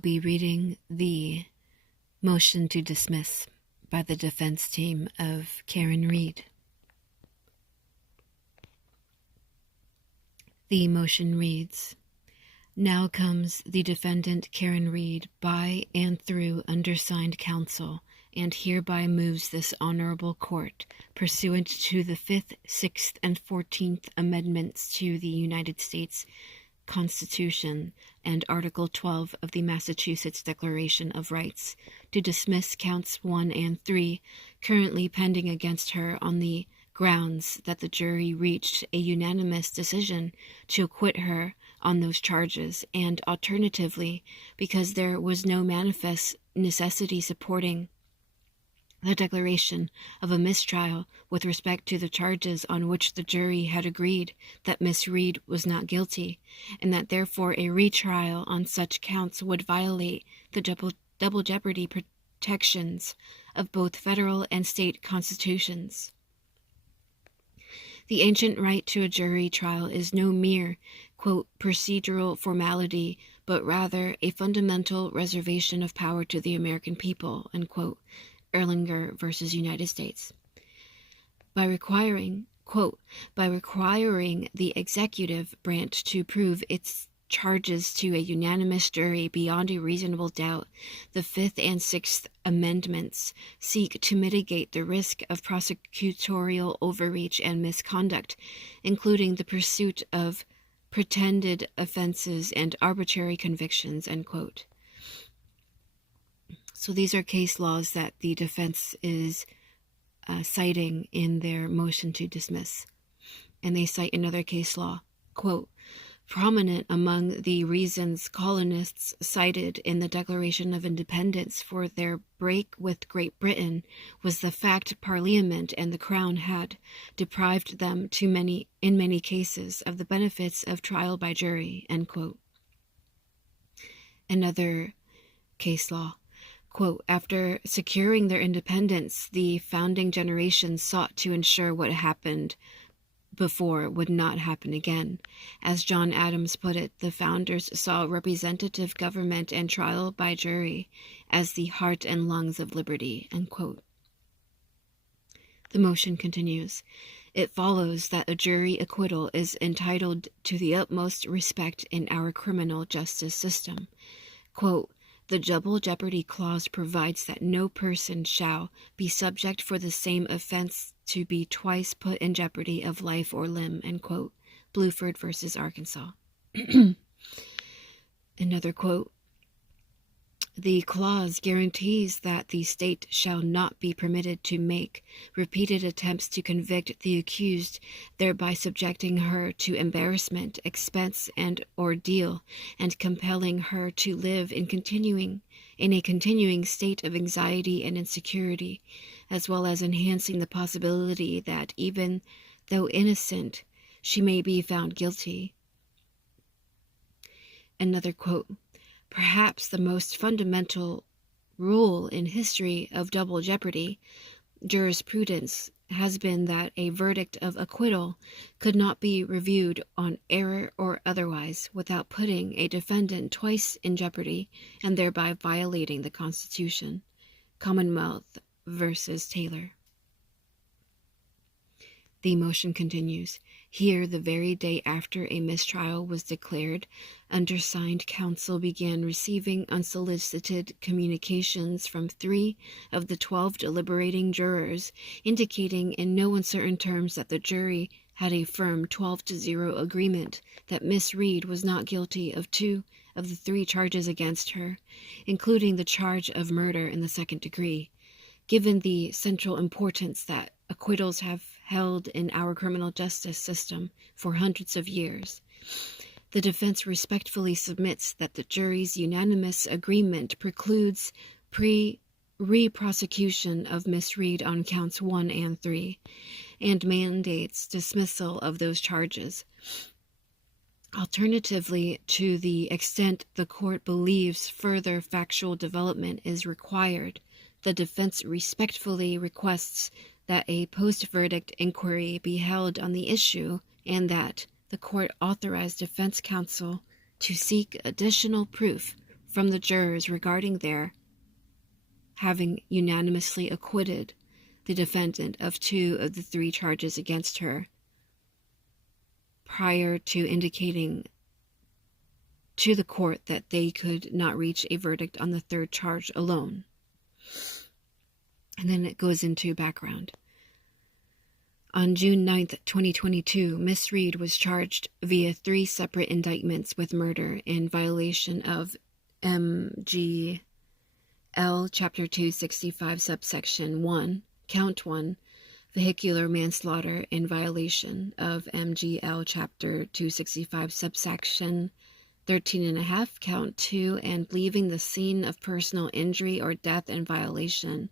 will be reading the motion to dismiss by the defense team of Karen Reed. The motion reads, "Now comes the defendant Karen Reed by and through undersigned counsel, and hereby moves this honorable court, pursuant to the 5th, 6th, and 14th Amendments to the United States Constitution and Article 12 of the Massachusetts Declaration of Rights, to dismiss counts 1 and 3 currently pending against her on the grounds that the jury reached a unanimous decision to acquit her on those charges, and alternatively, because there was no manifest necessity supporting the declaration of a mistrial with respect to the charges on which the jury had agreed that Miss Reed was not guilty, and that therefore a retrial on such counts would violate the double jeopardy protections of both federal and state constitutions. The ancient right to a jury trial is no mere, quote, procedural formality, but rather a fundamental reservation of power to the American people," unquote, Erlanger versus United States. By requiring the executive branch to prove its charges to a unanimous jury beyond a reasonable doubt, the 5th and 6th Amendments seek to mitigate the risk of prosecutorial overreach and misconduct, including the pursuit of pretended offenses and arbitrary convictions, end quote. So these are case laws that the defense is citing in their motion to dismiss. And they cite another case law, quote, "Prominent among the reasons colonists cited in the Declaration of Independence for their break with Great Britain was the fact Parliament and the Crown had deprived them in many cases of the benefits of trial by jury," end quote. Another case law, quote, "After securing their independence, the founding generation sought to ensure what happened before would not happen again. As John Adams put it, the founders saw representative government and trial by jury as the heart and lungs of liberty," end quote. The motion continues. "It follows that a jury acquittal is entitled to the utmost respect in our criminal justice system. Quote, the double jeopardy clause provides that no person shall be subject for the same offense to be twice put in jeopardy of life or limb," end quote. Bluford versus Arkansas. Another quote, "The clause guarantees that the state shall not be permitted to make repeated attempts to convict the accused, thereby subjecting her to embarrassment, expense, and ordeal, and compelling her to live in a continuing state of anxiety and insecurity, as well as enhancing the possibility that even though innocent, she may be found guilty." Another quote, "Perhaps the most fundamental rule in history of double jeopardy jurisprudence has been that a verdict of acquittal could not be reviewed on error or otherwise without putting a defendant twice in jeopardy and thereby violating the Constitution." Commonwealth versus Taylor. The motion continues. "Here, the very day after a mistrial was declared, undersigned counsel began receiving unsolicited communications from 3 of the 12 deliberating jurors, indicating in no uncertain terms that the jury had a firm 12-0 agreement that Miss Reed was not guilty of 2 of the 3 charges against her, including the charge of murder in the 2nd degree. Given the central importance that acquittals have held in our criminal justice system for hundreds of years, the defense respectfully submits that the jury's unanimous agreement precludes re-prosecution of Miss Reed on counts 1 and 3, and mandates dismissal of those charges. Alternatively, to the extent the court believes further factual development is required, the defense respectfully requests that a post-verdict inquiry be held on the issue and that the court authorize defense counsel to seek additional proof from the jurors regarding their having unanimously acquitted the defendant of 2 of the 3 charges against her, prior to indicating to the court that they could not reach a verdict on the 3rd charge alone. And then it goes into background. On June 9th, 2022, Miss Reed was charged via 3 separate indictments with murder in violation of MGL Chapter 265, subsection 1, Count 1, vehicular manslaughter in violation of MGL Chapter 265, subsection 13.5, Count 2, and leaving the scene of personal injury or death in violation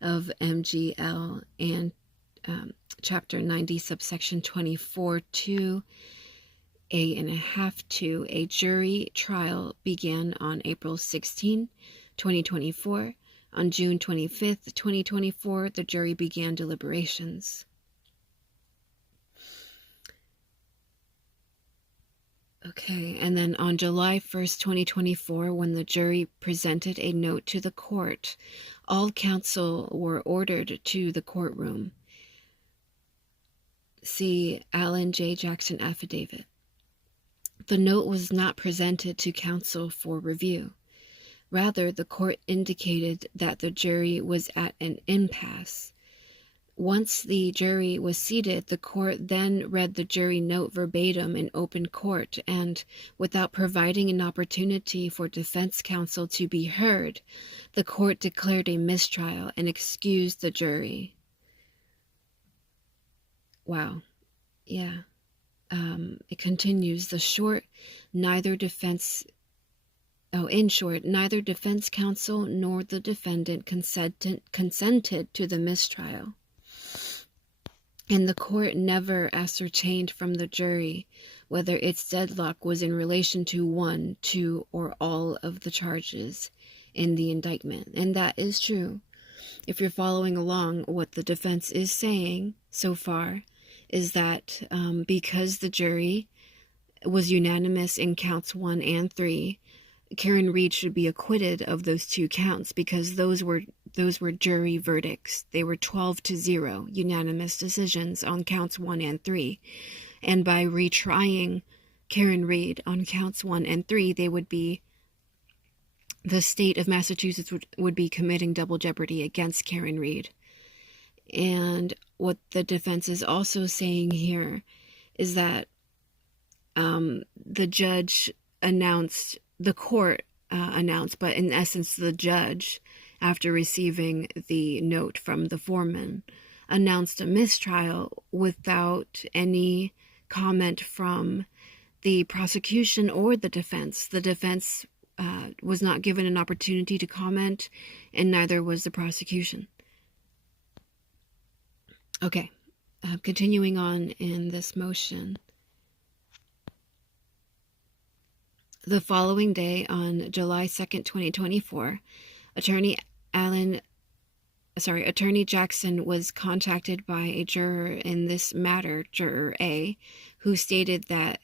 of MGL and Chapter 90, subsection 24, 2, A.5, 2. A jury trial began on April 16, 2024. On June 25th, 2024, the jury began deliberations. Okay, and then on July 1st, 2024, when the jury presented a note to the court, all counsel were ordered to the courtroom. See Alan J. Jackson affidavit. The note was not presented to counsel for review. Rather, the court indicated that the jury was at an impasse. Once the jury was seated, the court then read the jury note verbatim in open court, and without providing an opportunity for defense counsel to be heard, the court declared a mistrial and excused the jury. Wow. Yeah. It continues. In short, neither defense counsel nor the defendant consented to the mistrial. And the court never ascertained from the jury whether its deadlock was in relation to 1, 2, or all of the charges in the indictment. And that is true. If you're following along, what the defense is saying so far is that because the jury was unanimous in counts 1 and 3, Karen Reed should be acquitted of those 2 counts because those were jury verdicts. They were 12-0 unanimous decisions on counts 1 and 3. And by retrying Karen Reed on counts 1 and 3, the state of Massachusetts would be committing double jeopardy against Karen Reed. And what the defense is also saying here is that the judge announced, the court announced, but in essence the judge, after receiving the note from the foreman, announced a mistrial without any comment from the prosecution or the defense. The defense was not given an opportunity to comment, and neither was the prosecution. Okay, continuing on in this motion. The following day, on July 2nd, 2024, Attorney Jackson was contacted by a juror in this matter, Juror A, who stated that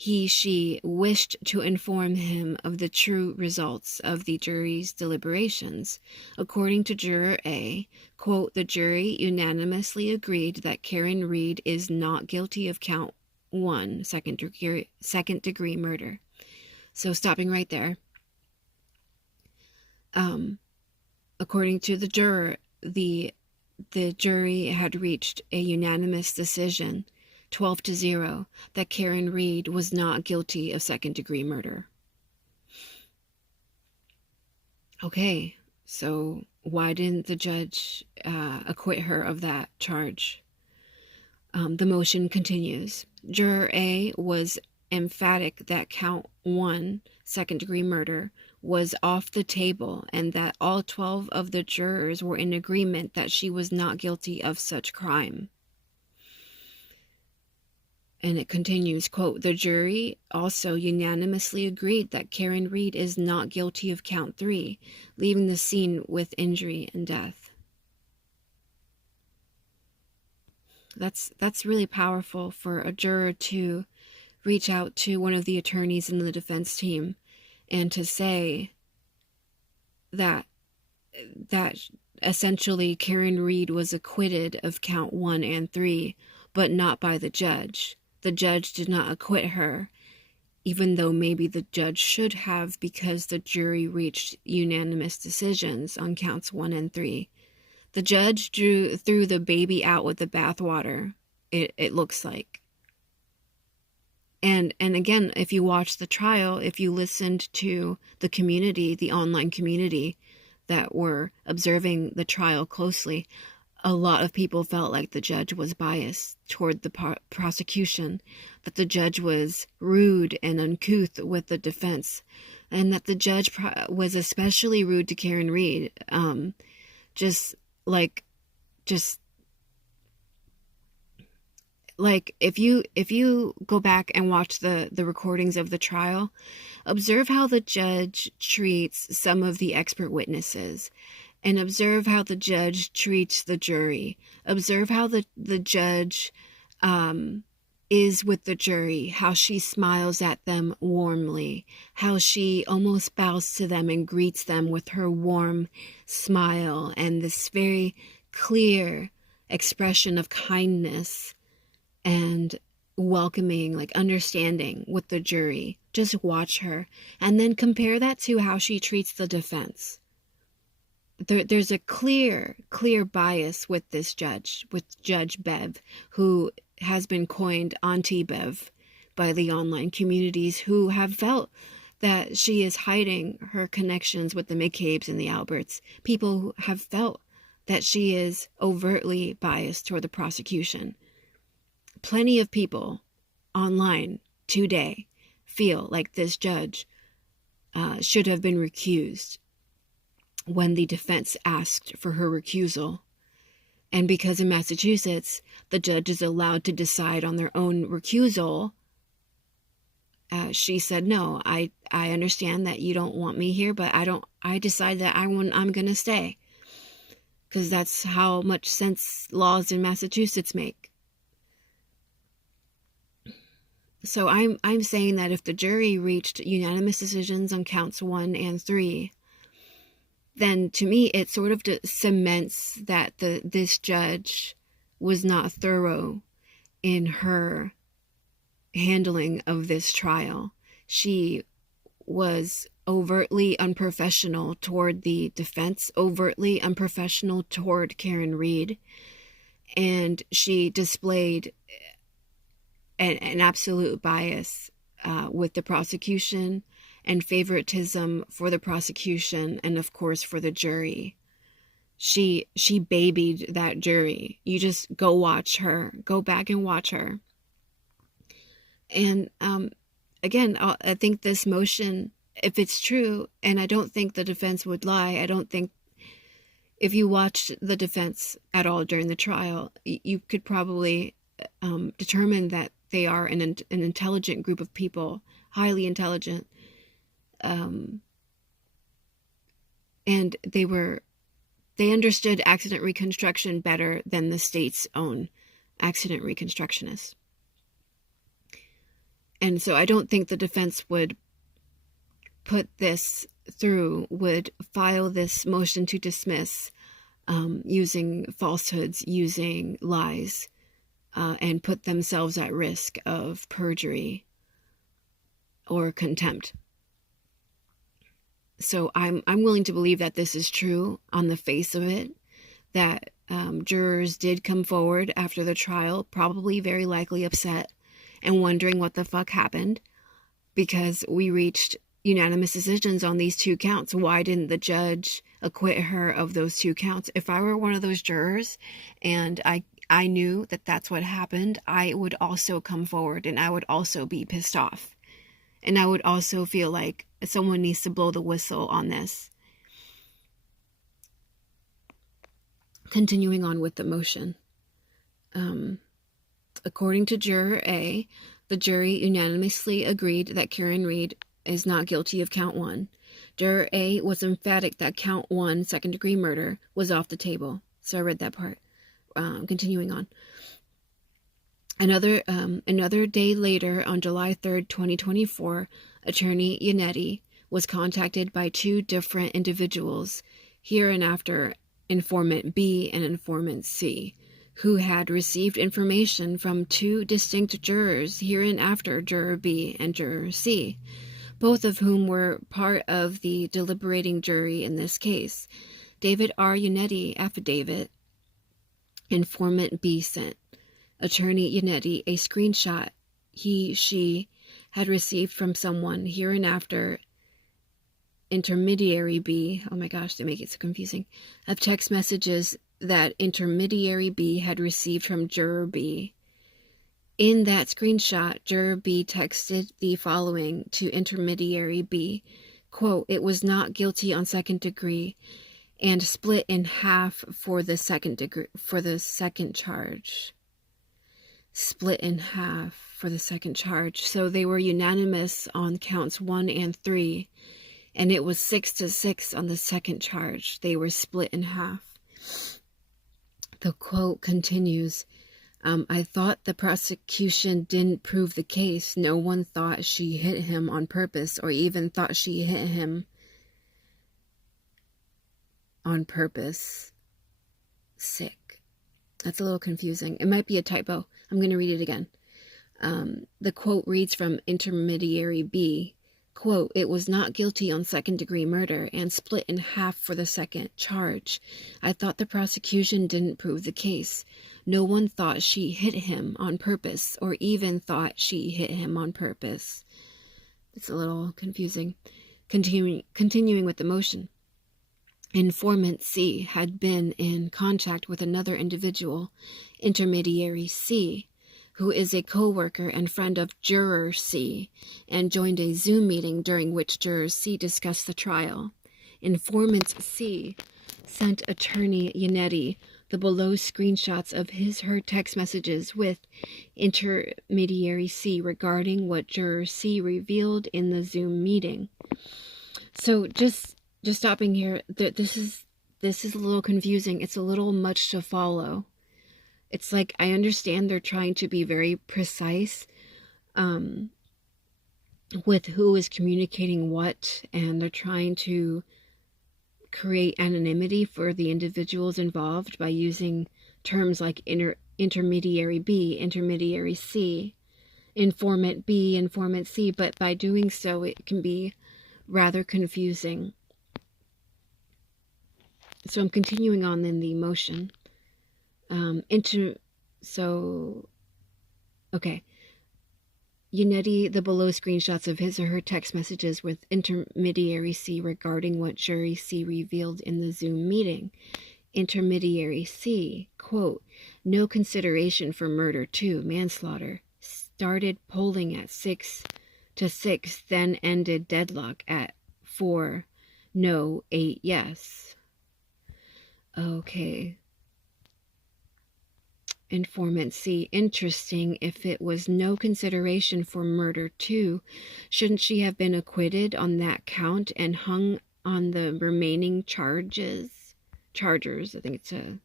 she wished to inform him of the true results of the jury's deliberations. According to Juror A, quote, the jury unanimously agreed that Karen Reed is not guilty of count 1, second degree murder. So stopping right there. According to the juror, the jury had reached a unanimous decision, 12-0, that Karen Reed was not guilty of second-degree murder. Okay, so why didn't the judge acquit her of that charge? The motion continues. Juror A was emphatic that count 1, second-degree murder, was off the table and that all 12 of the jurors were in agreement that she was not guilty of such crime. And it continues, quote, the jury also unanimously agreed that Karen Reed is not guilty of count 3, leaving the scene with injury and death. That's really powerful for a juror to reach out to one of the attorneys in the defense team and to say that essentially Karen Reed was acquitted of count 1 and 3, but not by the judge. The judge did not acquit her, even though maybe the judge should have, because the jury reached unanimous decisions on counts 1 and 3. The judge threw the baby out with the bathwater, it looks like. And again, if you watch the trial, if you listened to the community, the online community that were observing the trial closely, a lot of people felt like the judge was biased toward the prosecution, that the judge was rude and uncouth with the defense, and that the judge was especially rude to Karen Reed. Just like if you go back and watch the recordings of the trial, observe how the judge treats some of the expert witnesses, and observe how the judge treats the jury. Observe how the judge is with the jury, how she smiles at them warmly, how she almost bows to them and greets them with her warm smile and this very clear expression of kindness and welcoming, like understanding with the jury. Just watch her and then compare that to how she treats the defense. There's a clear bias with this judge, with Judge Bev, who has been coined Auntie Bev by the online communities, who have felt that she is hiding her connections with the McCabe's and the Alberts. People who have felt that she is overtly biased toward the prosecution. Plenty of people online today feel like this judge should have been recused when the defense asked for her recusal. And because in Massachusetts, the judge is allowed to decide on their own recusal, she said, no, I understand that you don't want me here, but I decide that I'm going to stay. Because that's how much sense laws in Massachusetts make. So I'm saying that if the jury reached unanimous decisions on counts 1 and 3, then to me it sort of cements that this judge was not thorough in her handling of this trial. She was overtly unprofessional toward the defense, overtly unprofessional toward Karen Reed, and she displayed an absolute bias with the prosecution and favoritism for the prosecution and, of course, for the jury. She babied that jury. You just go watch her. Go back and watch her. And again, I think this motion, if it's true, and I don't think the defense would lie, I don't think if you watched the defense at all during the trial, you could probably determine that they are an intelligent group of people, highly intelligent. And they understood accident reconstruction better than the state's own accident reconstructionists. And so I don't think the defense would put this through, would file this motion to dismiss using falsehoods, using lies, and put themselves at risk of perjury or contempt. So I'm willing to believe that this is true on the face of it, that jurors did come forward after the trial, probably very likely upset and wondering what the fuck happened, because we reached unanimous decisions on these 2 counts. Why didn't the judge acquit her of those 2 counts? If I were one of those jurors and I knew that that's what happened, I would also come forward and I would also be pissed off. And I would also feel like someone needs to blow the whistle on this. Continuing on with the motion. According to Juror A, the jury unanimously agreed that Karen Reed is not guilty of count 1. Juror A was emphatic that count 1, second-degree murder, was off the table. So I read that part. Continuing on. Another day later, on July 3rd, 2024, Attorney Yannetti was contacted by two different individuals, hereinafter informant B and informant C, who had received information from two distinct jurors, hereinafter Juror B and Juror C, both of whom were part of the deliberating jury in this case. David R. Unetti affidavit, informant B sent Attorney Unetti a screenshot she had received from someone, hereinafter intermediary B, oh my gosh, they make it so confusing, of text messages that intermediary B had received from Juror B. In that screenshot, Juror B texted the following to intermediary B, quote, "It was not guilty on second degree and split in half for the second charge." Split in half for the second charge. So they were unanimous on counts 1 and 3, and it was 6-6 on the second charge. They were split in half. The quote continues, "I thought the prosecution didn't prove the case. No one thought she hit him on purpose or even thought she hit him on purpose." Sick. That's a little confusing. It might be a typo. I'm going to read it again. The quote reads from intermediary B, quote, "It was not guilty on second-degree murder and split in half for the second charge. I thought the prosecution didn't prove the case. No one thought she hit him on purpose or even thought she hit him on purpose." It's a little confusing. Continuing with the motion. Informant C had been in contact with another individual, intermediary C, who is a co-worker and friend of Juror C, and joined a Zoom meeting during which Juror C discussed the trial. Informant C sent Attorney Unetti the below screenshots of her text messages with intermediary C regarding what Juror C revealed in the Zoom meeting. So just stopping here, this is a little confusing. It's a little much to follow. It's like, I understand they're trying to be very precise with who is communicating what, and they're trying to create anonymity for the individuals involved by using terms like intermediary B, intermediary C, informant B, informant C, but by doing so, it can be rather confusing. So I'm continuing on in the motion. Unetti the below screenshots of his or her text messages with intermediary C regarding what Jury C revealed in the Zoom meeting. Intermediary C, quote, "No consideration for murder 2, manslaughter. Started polling at 6-6, then ended deadlock at 4, no, 8, yes." Okay. Informant C, "Interesting. If it was no consideration for murder 2, shouldn't she have been acquitted on that count and hung on the remaining chargers? I think it's a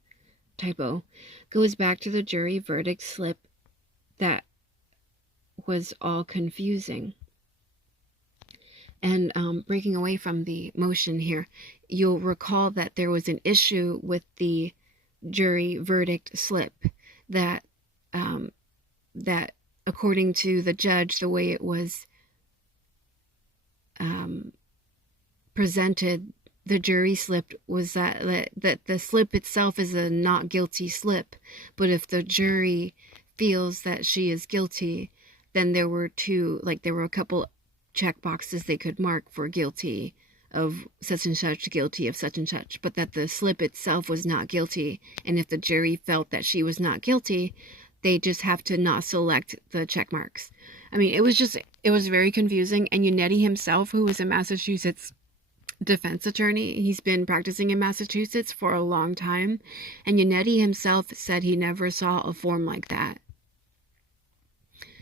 typo. Goes back to the jury verdict slip. That was all confusing." And breaking away from the motion here, you'll recall that there was an issue with the jury verdict slip that according to the judge, the way it was presented, the jury slip was that the slip itself is a not guilty slip, but if the jury feels that she is guilty, then there were a couple check boxes they could mark for guilty of such and such, guilty of such and such, but that the slip itself was not guilty. And if the jury felt that she was not guilty, they just have to not select the check marks. I mean, it was very confusing. And Unetti himself, who was a Massachusetts defense attorney, he's been practicing in Massachusetts for a long time, and Unetti himself said he never saw a form like that.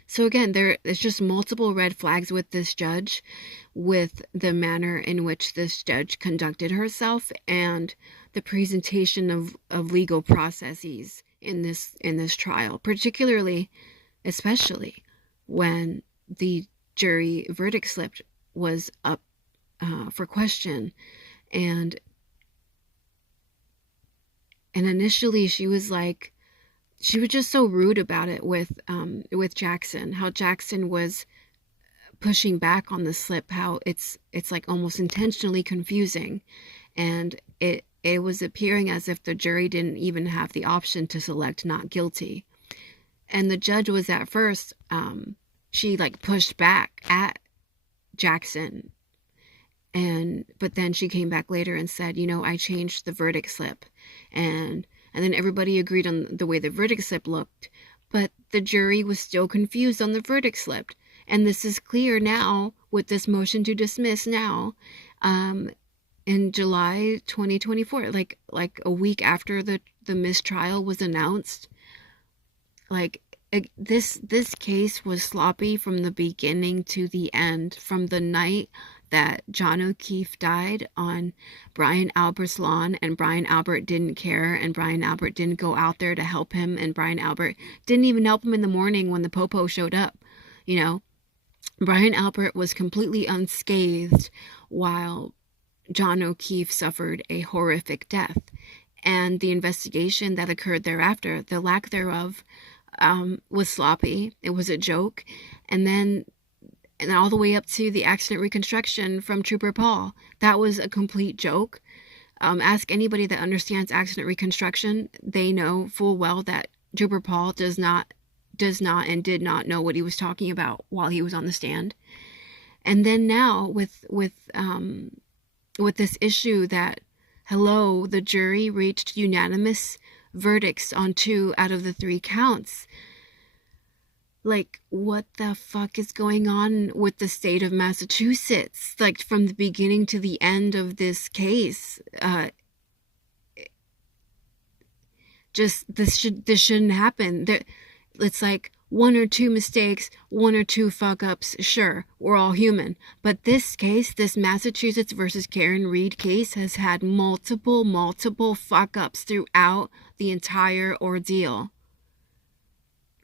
So again, there's just multiple red flags with this judge, with the manner in which this judge conducted herself and the presentation of legal processes in this trial, especially when the jury verdict slip was up for question. And initially she was just so rude about it with Jackson, how Jackson was pushing back on the slip, how it's like almost intentionally confusing, and it was appearing as if the jury didn't even have the option to select not guilty. And the judge was at first, she like pushed back at Jackson, but then she came back later and said, I changed the verdict slip, and then everybody agreed on the way the verdict slip looked, but the jury was still confused on the verdict slip. And this is clear now with this motion to dismiss now, in July 2024, like a week after the mistrial was announced. Like, this case was sloppy from the beginning to the end. From the night that John O'Keefe died on Brian Albert's lawn, and Brian Albert didn't care, and Brian Albert didn't go out there to help him, and Brian Albert didn't even help him in the morning when the popo showed up. Brian Albert was completely unscathed while John O'Keefe suffered a horrific death. And the investigation that occurred thereafter, the lack thereof, was sloppy. It was a joke. And all the way up to the accident reconstruction from Trooper Paul, that was a complete joke. Ask anybody that understands accident reconstruction. They know full well that Trooper Paul does not and did not know what he was talking about while he was on the stand. And then now with this issue that, the jury reached unanimous verdicts on 2 out of the 3 counts. Like, what the fuck is going on with the state of Massachusetts? Like, from the beginning to the end of this case, this shouldn't happen. It's like 1 or 2 mistakes, 1 or 2 fuck-ups, sure, we're all human. But this case, this Massachusetts versus Karen Reed case, has had multiple fuck-ups throughout the entire ordeal.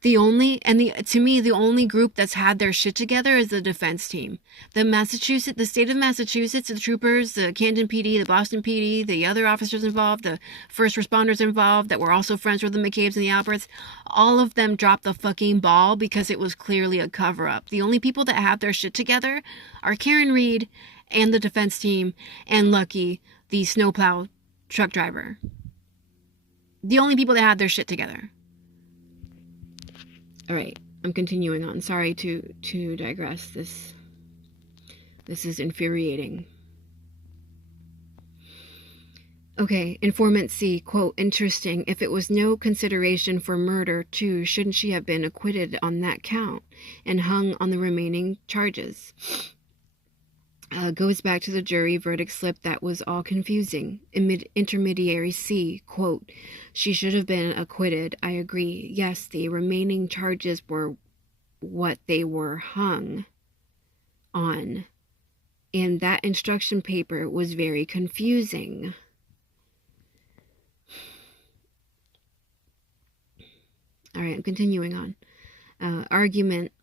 To me, the only group that's had their shit together is the defense team. The state of Massachusetts, the troopers, the Camden PD, the Boston PD, the other officers involved, the first responders involved that were also friends with the McCabe's and the Alberts, all of them dropped the fucking ball because it was clearly a cover-up. The only people that have their shit together are Karen Reed and the defense team and Lucky, the snowplow truck driver. The only people that have their shit together. All right, I'm continuing on. Sorry to digress. This is infuriating. Okay, informant C, quote, interesting. If it was no consideration for murder, too, shouldn't she have been acquitted on that count and hung on the remaining charges? Goes back to the jury verdict slip that was all confusing. Intermediary C, quote, she should have been acquitted. I agree. Yes, the remaining charges were what they were hung on. And that instruction paper was very confusing. All right, I'm continuing on. Argument.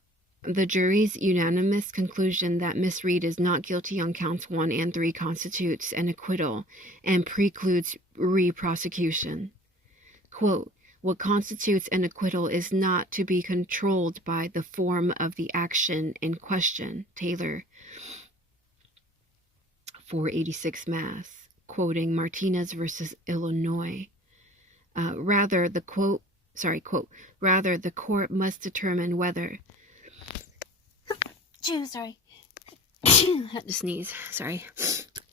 The jury's unanimous conclusion that Miss Reed is not guilty on counts 1 and 3 constitutes an acquittal and precludes re-prosecution. Quote, what constitutes an acquittal is not to be controlled by the form of the action in question. Taylor, 486 Mass, quoting Martinez versus Illinois. Rather, the court must determine whether... Sorry. Had to sneeze. Sorry.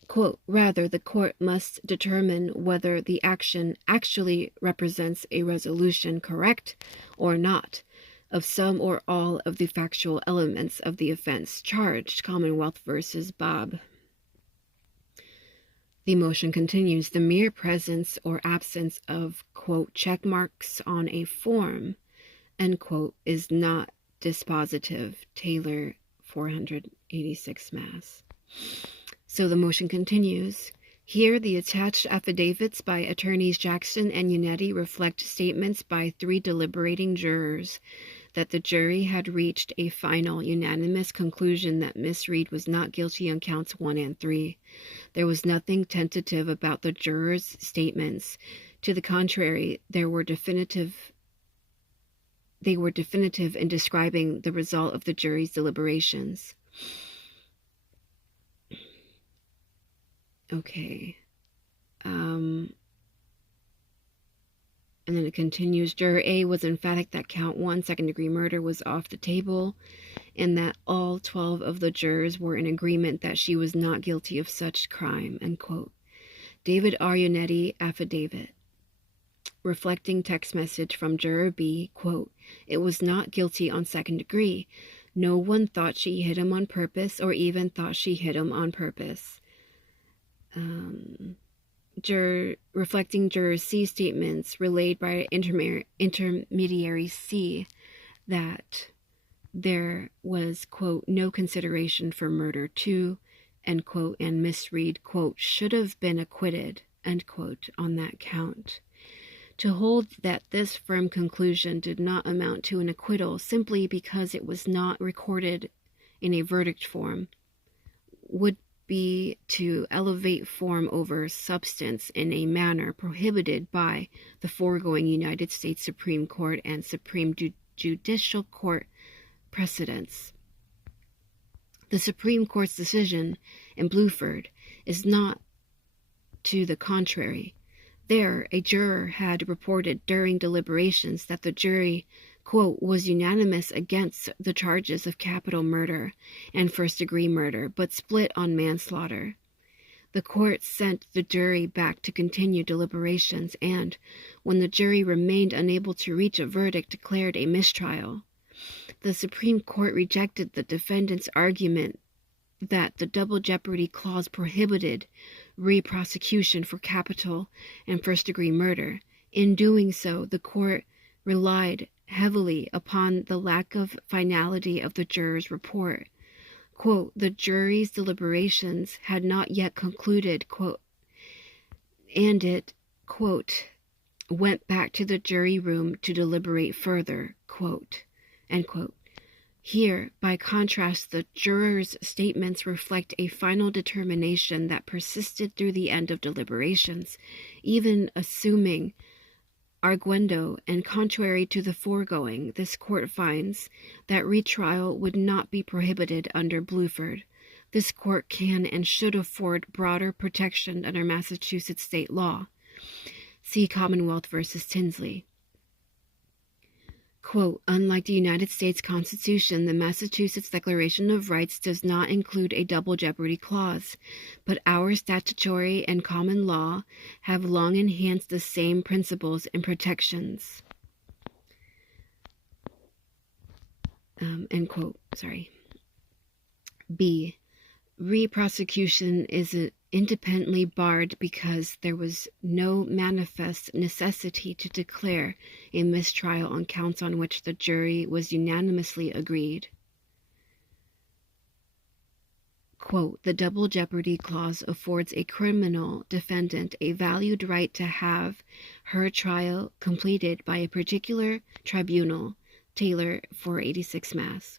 Quote, rather, the court must determine whether the action actually represents a resolution, correct or not, of some or all of the factual elements of the offense charged. Commonwealth versus Bob. The motion continues. The mere presence or absence of, quote, check marks on a form, end quote, is not dispositive. Taylor, 486 Mass. So the motion continues. Here, the attached affidavits by attorneys Jackson and Yannetti reflect statements by 3 deliberating jurors. that the jury had reached a final unanimous conclusion that Miss Reed was not guilty on counts 1 and 3. There was nothing tentative about the jurors' statements. To the contrary, they were definitive in describing the result of the jury's deliberations. Okay. And then it continues, Juror A was emphatic that count 1, second-degree murder, was off the table, and that all 12 of the jurors were in agreement that she was not guilty of such crime, end quote. David R. Yannetti, affidavit. Reflecting text message from Juror B, quote, it was not guilty on second degree. No one thought she hit him on purpose or even thought she hit him on purpose. Reflecting Juror C statements relayed by intermediary C that there was, quote, no consideration for murder 2, end quote, and Miss Reed, quote, should have been acquitted, end quote, on that count. To hold that this firm conclusion did not amount to an acquittal simply because it was not recorded in a verdict form would be to elevate form over substance in a manner prohibited by the foregoing United States Supreme Court and Supreme Judicial Court precedents. The Supreme Court's decision in Bluford is not to the contrary. There, a juror had reported during deliberations that the jury, quote, was unanimous against the charges of capital murder and first-degree murder, but split on manslaughter. The court sent the jury back to continue deliberations and, when the jury remained unable to reach a verdict, declared a mistrial. The Supreme Court rejected the defendant's argument that the double jeopardy clause prohibited re-prosecution for capital and first-degree murder. In doing so, the court relied heavily upon the lack of finality of the juror's report. Quote, the jury's deliberations had not yet concluded, quote, and it, quote, went back to the jury room to deliberate further, quote, end quote. Here, by contrast, the jurors' statements reflect a final determination that persisted through the end of deliberations, even assuming arguendo, and contrary to the foregoing, this court finds that retrial would not be prohibited under Bluford. This court can and should afford broader protection under Massachusetts state law. See Commonwealth v. Tinsley. Quote, unlike the United States Constitution, the Massachusetts Declaration of Rights does not include a double jeopardy clause, but our statutory and common law have long enhanced the same principles and protections. End quote. B. Re-prosecution is independently barred because there was no manifest necessity to declare a mistrial on counts on which the jury was unanimously agreed. Quote, the double jeopardy clause affords a criminal defendant a valued right to have her trial completed by a particular tribunal, Taylor 486 Mass.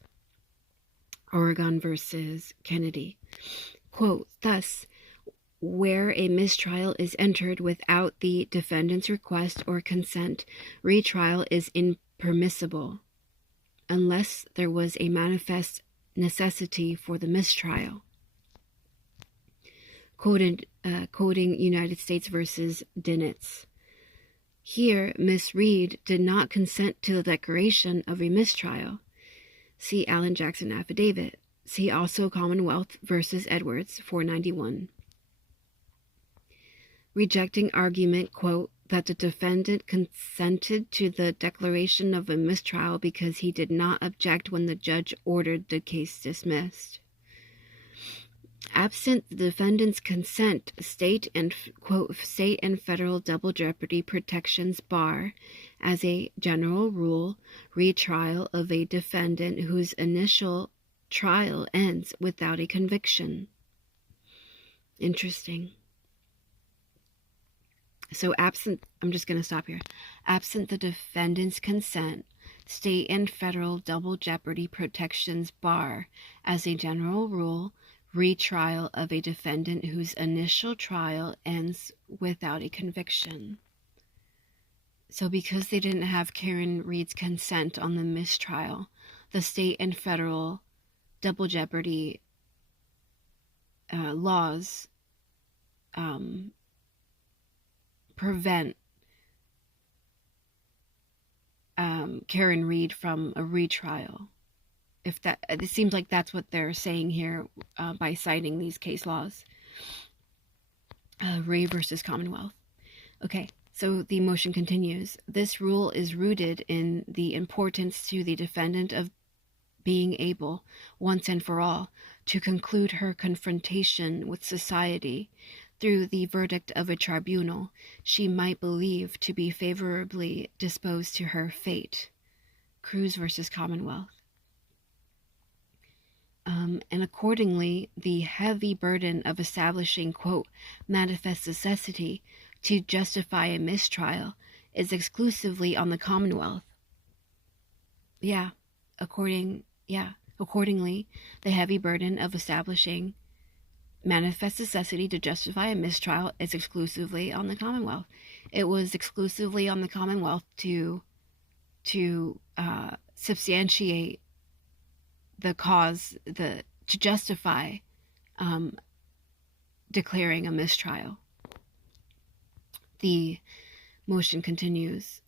Oregon versus Kennedy. Quote, thus, where a mistrial is entered without the defendant's request or consent, retrial is impermissible, unless there was a manifest necessity for the mistrial. Quoting United States versus Dinitz. Here, Miss Reed did not consent to the declaration of a mistrial. See Allen Jackson affidavit. See also Commonwealth versus Edwards, 491. Rejecting argument, quote, that the defendant consented to the declaration of a mistrial because he did not object when the judge ordered the case dismissed. Absent the defendant's consent, state and federal double jeopardy protections bar, as a general rule, retrial of a defendant whose initial trial ends without a conviction. Interesting. So I'm just going to stop here. Absent the defendant's consent, State and federal double jeopardy protections bar, as a general rule, retrial of a defendant whose initial trial ends without a conviction. So because they didn't have Karen Reed's consent on the mistrial, the state and federal double jeopardy laws prevent Karen Reed from a retrial. It seems like that's what they're saying here by citing these case laws. Ray versus Commonwealth. Okay, so the motion continues. This rule is rooted in the importance to the defendant of being able, once and for all, to conclude her confrontation with society through the verdict of a tribunal she might believe to be favorably disposed to her fate. Cruz versus Commonwealth. And accordingly, the heavy burden of establishing, quote, manifest necessity to justify a mistrial is exclusively on the Commonwealth. Accordingly, the heavy burden of establishing manifest necessity to justify a mistrial is exclusively on the Commonwealth. It was exclusively on the Commonwealth to substantiate the cause, to justify declaring a mistrial. The motion continues.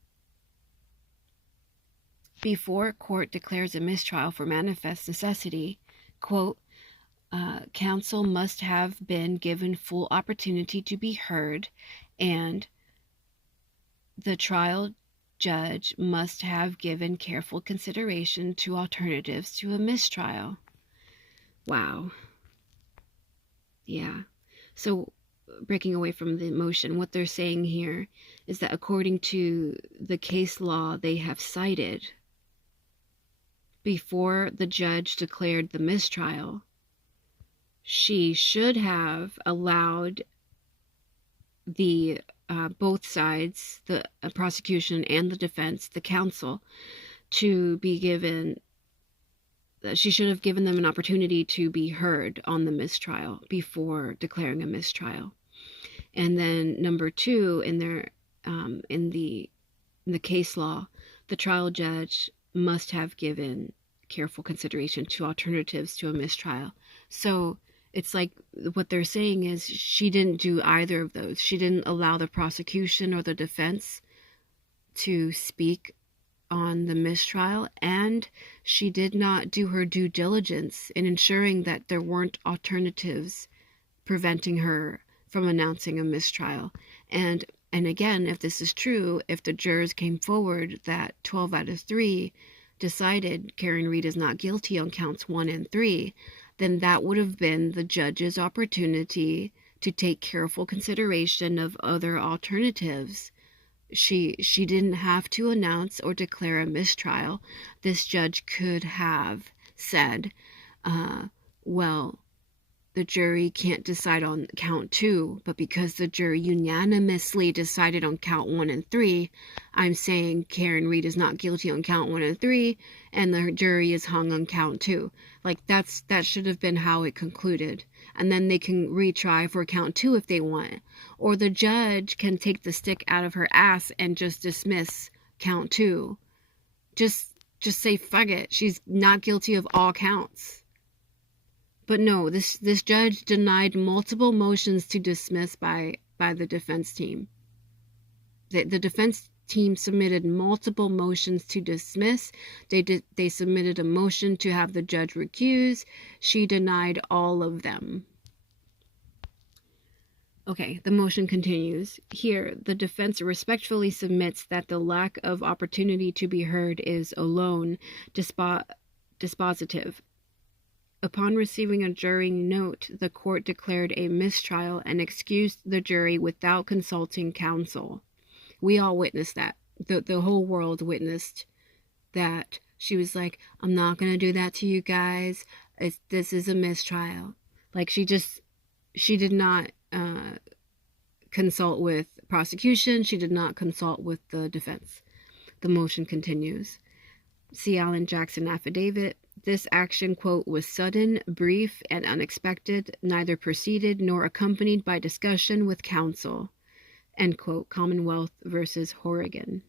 Before court declares a mistrial for manifest necessity, quote, counsel must have been given full opportunity to be heard, and the trial judge must have given careful consideration to alternatives to a mistrial. Wow. Yeah. So, breaking away from the motion, what they're saying here is that according to the case law they have cited, before the judge declared the mistrial, she should have allowed the both sides, the prosecution and the defense, the counsel, to be given, she should have given them an opportunity to be heard on the mistrial before declaring a mistrial. And then number two, in their in the case law, the trial judge must have given careful consideration to alternatives to a mistrial. So it's like what they're saying is she didn't do either of those. She didn't allow the prosecution or the defense to speak on the mistrial, and she did not do her due diligence in ensuring that there weren't alternatives preventing her from announcing a mistrial. And again, if this is true, if the jurors came forward that 12 out of 3 decided Karen Reed is not guilty on counts 1 and 3, then that would have been the judge's opportunity to take careful consideration of other alternatives. She didn't have to announce or declare a mistrial. This judge could have said, well, the jury can't decide on count 2, but because the jury unanimously decided on count 1 and 3, I'm saying Karen Reed is not guilty on count 1 and 3, and the jury is hung on count 2. Like, that should have been how it concluded. And then they can retry for count 2 if they want. Or the judge can take the stick out of her ass and just dismiss count 2. Just say, fuck it, she's not guilty of all counts. But no, this judge denied multiple motions to dismiss by the defense team. The defense team submitted multiple motions to dismiss. They submitted a motion to have the judge recuse. She denied all of them. Okay, the motion continues. Here, the defense respectfully submits that the lack of opportunity to be heard is alone dispositive. Upon receiving a jury note, the court declared a mistrial and excused the jury without consulting counsel. We all witnessed that. The whole world witnessed that. She was like, I'm not going to do that to you guys. This is a mistrial. Like, she did not consult with prosecution. She did not consult with the defense. The motion continues. See Alan Jackson affidavit. This action, quote, was sudden, brief, and unexpected, neither preceded nor accompanied by discussion with counsel, end quote. Commonwealth versus Horrigan.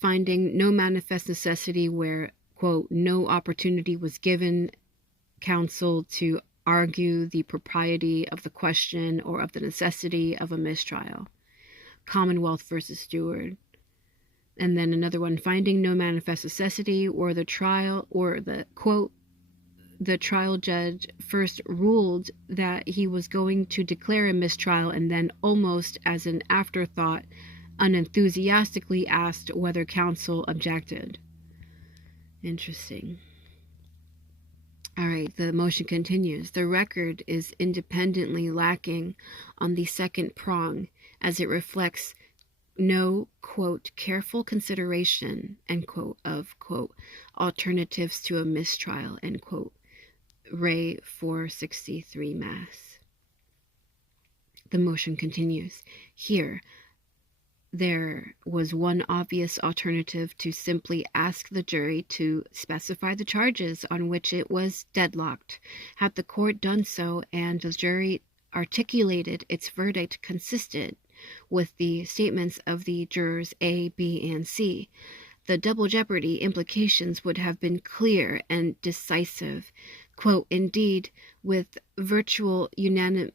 Finding no manifest necessity where, quote, no opportunity was given counsel to argue the propriety of the question or of the necessity of a mistrial. Commonwealth versus Stewart. And then another one, finding no manifest necessity or the trial or the, quote, the trial judge first ruled that he was going to declare a mistrial and then almost as an afterthought unenthusiastically asked whether counsel objected. Interesting. All right, the motion continues. The record is independently lacking on the second prong as it reflects no, quote, careful consideration, end quote, of, quote, alternatives to a mistrial, end quote. Ray 463 Mass. The motion continues. Here, there was one obvious alternative to simply ask the jury to specify the charges on which it was deadlocked. Had the court done so and the jury articulated its verdict consistent with the statements of the jurors A, B, and C, the double jeopardy implications would have been clear and decisive. Quote, indeed, with virtual unanimity.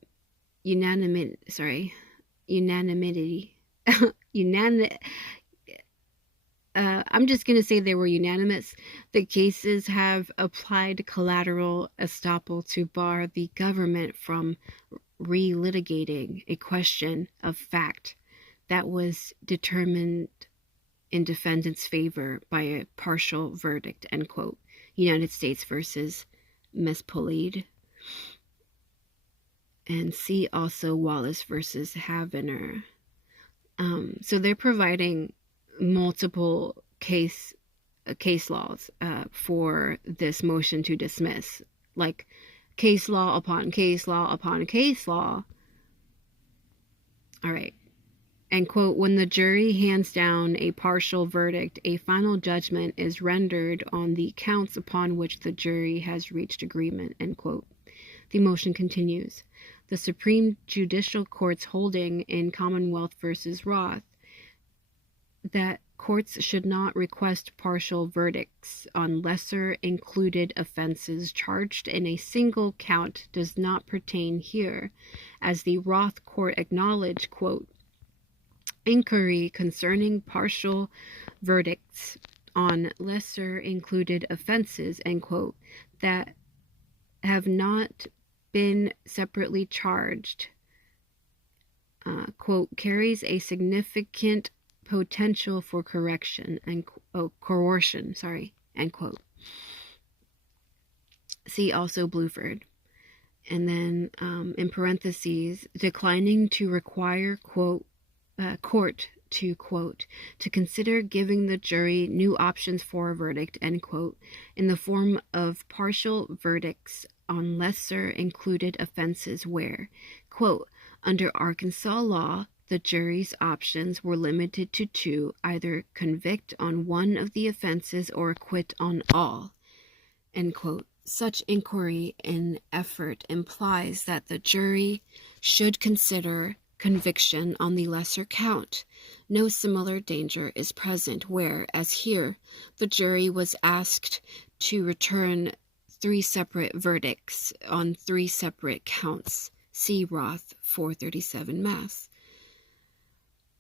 I'm just going to say they were unanimous. The cases have applied collateral estoppel to bar the government from relitigating a question of fact that was determined in defendant's favor by a partial verdict, end quote. United States versus Mespolide. And see also Wallace versus Havener. So they're providing multiple case laws for this motion to dismiss, like case law upon case law upon case law. All right. And quote, when the jury hands down a partial verdict, a final judgment is rendered on the counts upon which the jury has reached agreement, end quote. The motion continues. The Supreme Judicial Court's holding in Commonwealth versus Roth that courts should not request partial verdicts on lesser included offenses charged in a single count does not pertain here, as the Roth court acknowledged, quote, inquiry concerning partial verdicts on lesser included offenses, end quote, that have not been separately charged, quote, carries a significant potential for coercion, end quote. See also Bluford. And then in parentheses, declining to require, quote, court to, quote, to consider giving the jury new options for a verdict, end quote, in the form of partial verdicts on lesser included offenses where, quote, under Arkansas law, the jury's options were limited to two, either convict on one of the offenses or acquit on all, end quote. Such inquiry and effort implies that the jury should consider conviction on the lesser count. No similar danger is present where, as here, the jury was asked to return 3 separate verdicts on 3 separate counts. See Roth 437 Mass.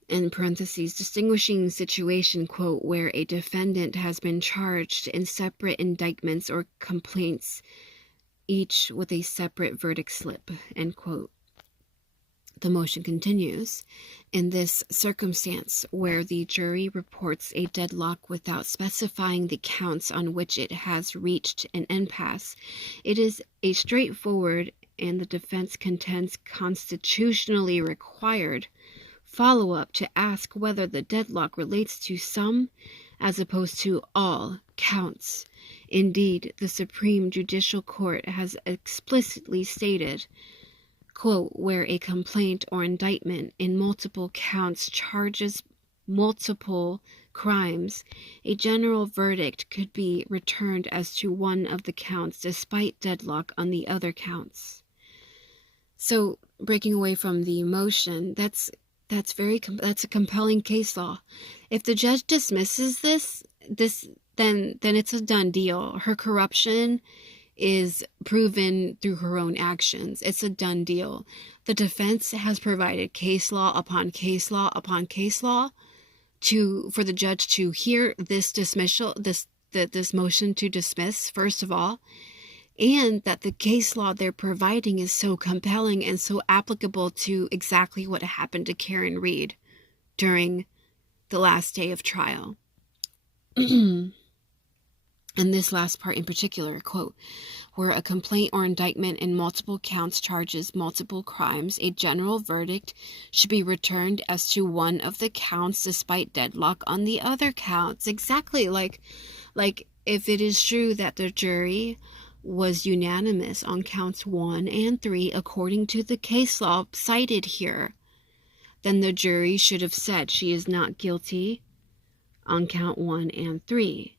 In parentheses, distinguishing situation, quote, where a defendant has been charged in separate indictments or complaints, each with a separate verdict slip, end quote. The motion continues. In this circumstance, where the jury reports a deadlock without specifying the counts on which it has reached an impasse, it is a straightforward and the defense contends constitutionally required follow-up to ask whether the deadlock relates to some as opposed to all counts. Indeed, the Supreme Judicial Court has explicitly stated, quote, where a complaint or indictment in multiple counts charges multiple crimes, a general verdict could be returned as to one of the counts despite deadlock on the other counts. So, breaking away from the emotion, that's a compelling case law. If the judge dismisses this then it's a done deal. Her corruption is proven through her own actions. It's a done deal. The defense has provided case law upon case law upon case law for the judge to hear this dismissal, this motion to dismiss, first of all, and that the case law they're providing is so compelling and so applicable to exactly what happened to Karen Reed during the last day of trial. And this last part in particular, quote, where a complaint or indictment in multiple counts charges multiple crimes, a general verdict should be returned as to one of the counts despite deadlock on the other counts. Exactly, like if it is true that the jury was unanimous on counts 1 and 3 according to the case law cited here, then the jury should have said she is not guilty on count 1 and 3.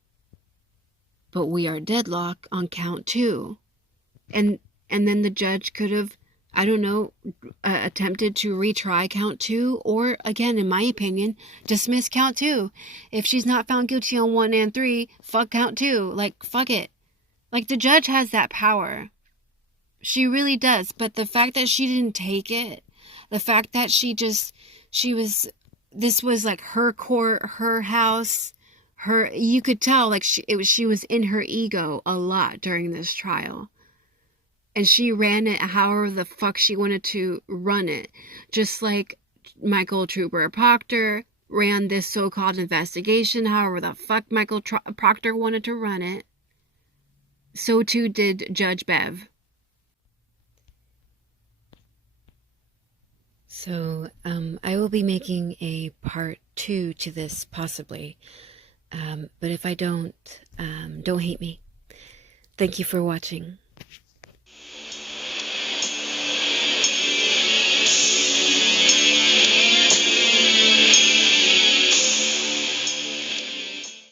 But we are deadlocked on count 2. And then the judge could have, I don't know, attempted to retry count 2, or again, in my opinion, dismiss count 2. If she's not found guilty on 1 and 3, fuck count 2. Like, fuck it. Like, the judge has that power. She really does. But the fact that she didn't take it, the fact that this was like her court, her house, you could tell like she was in her ego a lot during this trial. And she ran it however the fuck she wanted to run it. Just like Michael Trooper Proctor ran this so-called investigation however the fuck Michael Proctor wanted to run it. So too did Judge Bev. So I will be making a part 2 to this possibly. But if I don't hate me. Thank you for watching.